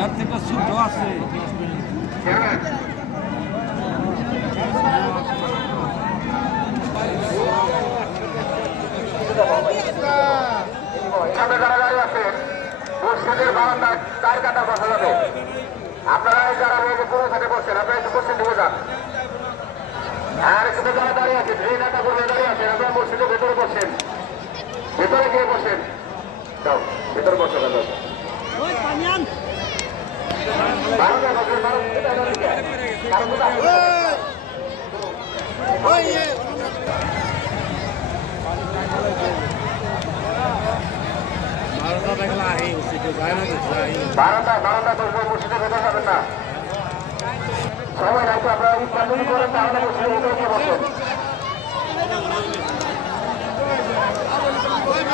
এর থেকে ছোট আছে মসজিদের বারান্দায় চার কাটা বসা যাবে। আপনারা যারা পুরো সাথে বসছেন আপনারা একটু পশ্চিম দিকে যান। আর একটু যারা দাঁড়িয়ে আছেন এই কাটা করে দাঁড়িয়ে আছেন আপনারা মসজিদের ভেতরে বসছেন, ভেতরে গিয়ে বসেন। যাও ভেতরে বসে যাবে। বারান্দা বসবে, মসজিদের ভেতরে যাবেন না। সবাই রাখতে আপনারা করেন তাহলে মসজিদের ভেতরে গিয়ে বসেন।